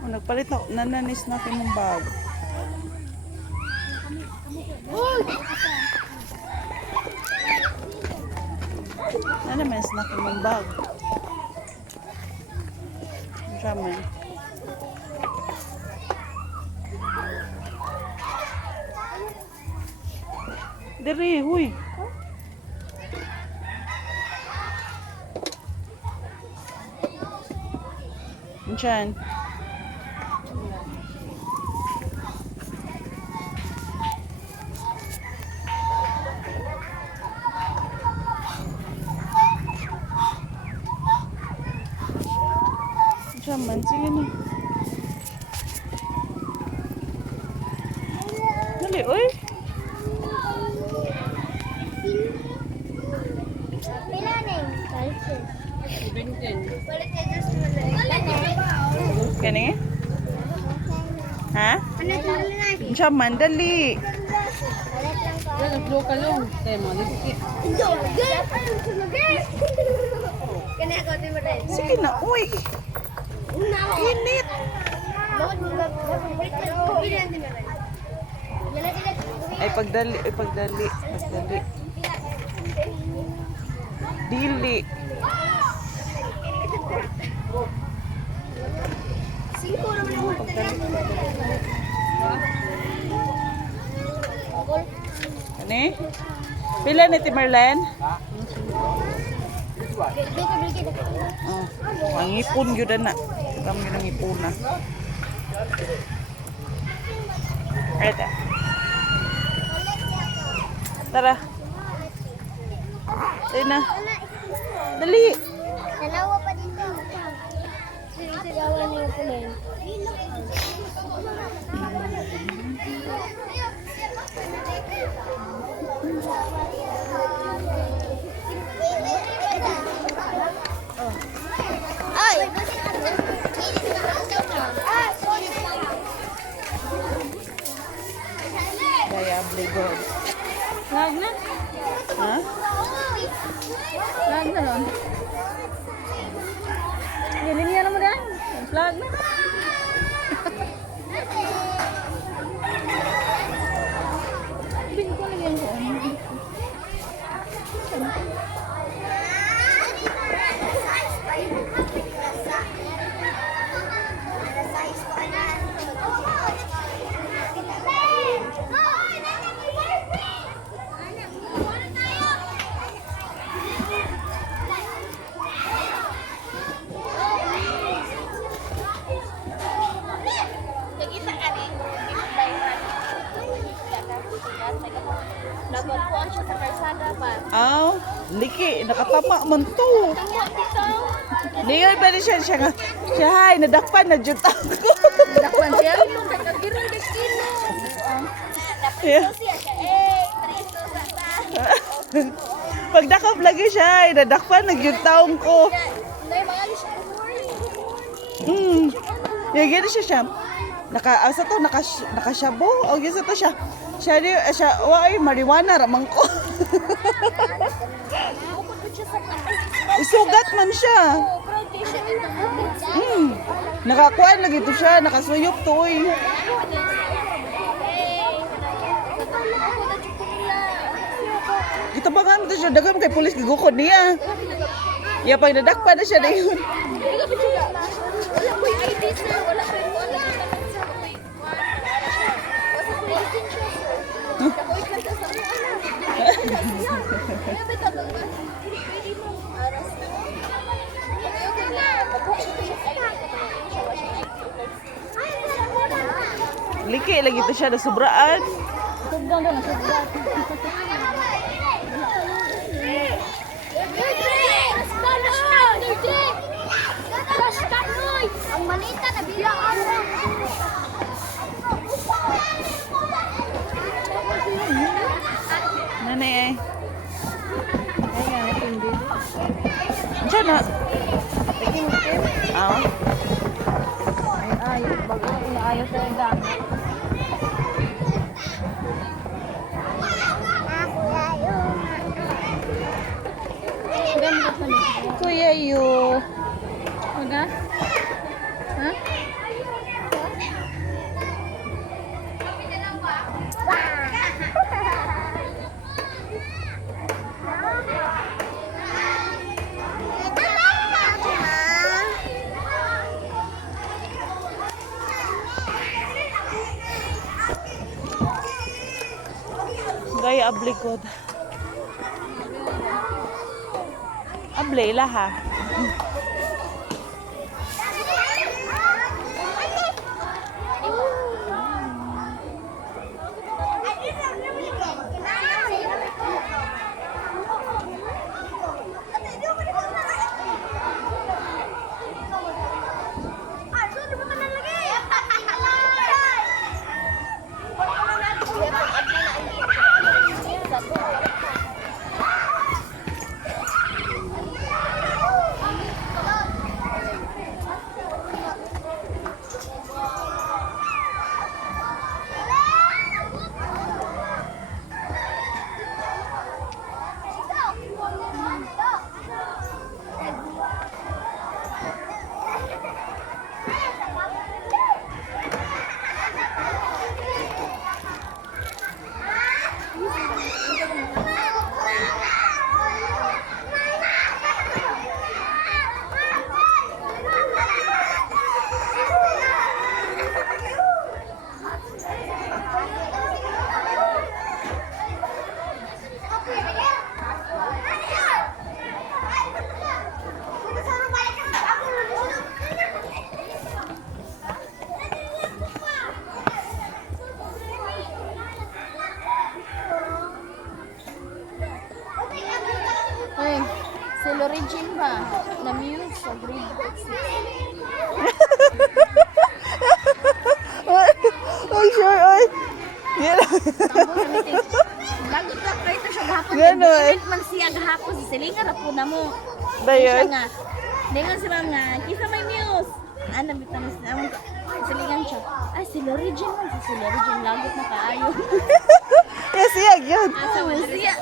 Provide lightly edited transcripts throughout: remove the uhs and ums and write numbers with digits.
Oh, nagpalit na nananis natin ng bag. Nananis natin ng bag. Ramen. Dere, huy. Diyan. Diyan, sige na. Dali, uy. Kani? Ha? Diyan, dali. Sige na, uy. Init. Ay, pagdali. Pagdali. Dili. Ani? Pila ni ti Marlen? Oh, ang ipon gyud na. Kami nang ipon na. Eta. Tara. Dali na. Dali. Dalawa pa dito. Sigawan niyo po na yun. Ay! Kaya bligod. Lag na. Ha? Lag na nun. Galing niya naman yan. Lag na. Bing ko lang yan ko. Dapat po ang siya sa karsada pa. Aw, liki, nakatama man to. Ningal ba ni siya nga? Siya hay, nadakpan na jud ako. Dakwan siya. Kagirong kagkino. Yeah. Siya siya, Tristo sa ta. Pagdakap lagi siya, ay, nadakpan na jud taong ko. Nay, mga lish. Gini siya. Asa to, nakasyabo. O, gisa to siya. Siya, wai, marijuana ramang ko. Usugat man siya. Nakakuan lagi to siya, nakasuyop to, uy. Gitabangan to siya, dagang kay pulis gigukod niya. Ya, pag nadakpa na siya na yun. Wala ko yung ID sir, wala ko yung wala. Liki lagi to siya na sobraan. Sobrang na sobrang. Ang malita na bilaan. Nanay ay. Diyan na. Aw. Ay, bago inaayos na yung gamit. Kuya Yu. Udah? Hah? Gaya ablikod. Able lah ha. Hey, si Lorigin ba? Na-mute sa grade 6. Ay, sure, ay. Yan. Lagot na kayo ito siya gahapon. Ganon. Event man siya gahapon sa silingan na po na mo. Dayon. Siya nga. Dengan si ma'am nga, kisa may muse. Ano, bitan na siya. Silingan siya. Ay, si Lorigin man. Si Lorigin, lagot na kaayo. Yes, iyag yun. Siya.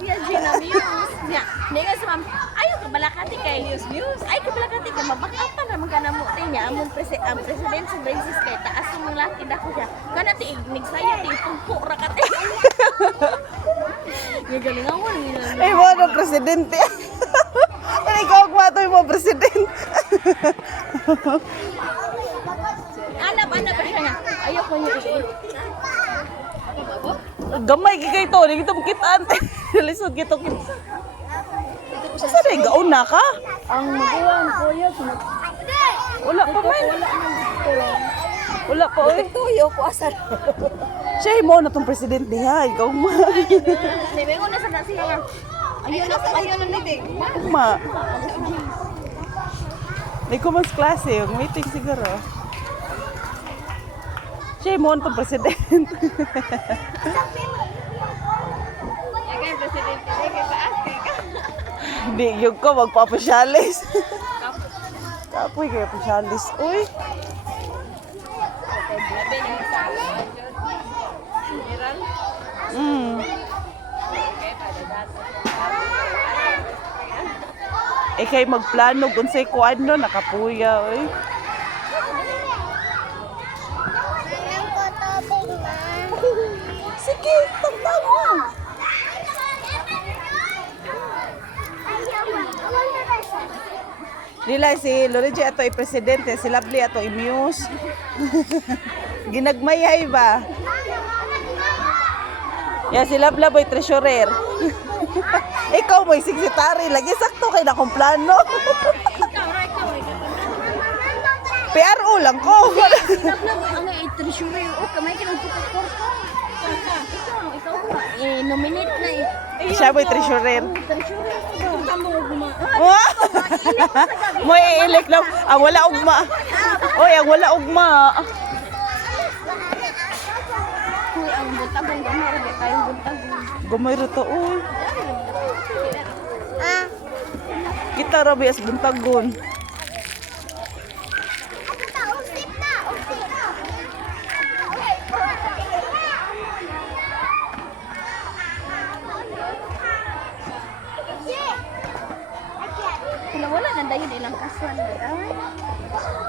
Siya, Gina Muse. Siya. Dengan si ma'am, ayaw kabalakati kay Muse. Ay, kabalakati kay mabakapan naman ka na mo. Niya, among president sa Francis kay taas yung laki na ko siya. Kana ti, nigsaya ti, tungko rakati. Gagaling ako. Ay, mo na presidente. Ay, ikaw magmato yung mga presidente. Anap ba siya nga? Ayaw ko niya i Gamay kikay to, hindi kita makitaan. Lisod kita kita. Saan na gaon na ka? Ang maguwang kuya, Wala pa man. Wala pa oy. tuyo ko asal. Siya mo na tong presidente ha, ikaw ma. Nebengo na sa siya nga. Ayun na nito. Ma. Di ko mas klase, yung meeting siguro. Siya mo na tong presidente. Kaya presidente, kaya taas ka. Hindi, yung ko magpapasyalis. Kapoy kayo pasyalis. Uy. Eh kay magplano kung sa'y kuan no, nakapuya. Uy. Sige, tagtag mo. Nila si Lorigi ato ay presidente, si Lovely ato ay muse. Ginagmayay ba? Ya si Lovely boy treasurer. Ikaw mo'y secretary, lagi sakto kay na kong plano. PRO lang ko. Ang treasurer o kamay ka ng putok. Ikaw ba? Nominate na eh. Siya boy treasurer. Treasurer ko ba? Tamo guma. Mo i-elect lang. Ang wala ugma. Oy, ang wala ugma. Uy, ang buntagong gamay ra tayong buntagong. Gamay ra to oy. Kita ra bias buntagon. Yeah. dayon ilang kaswan. Ay.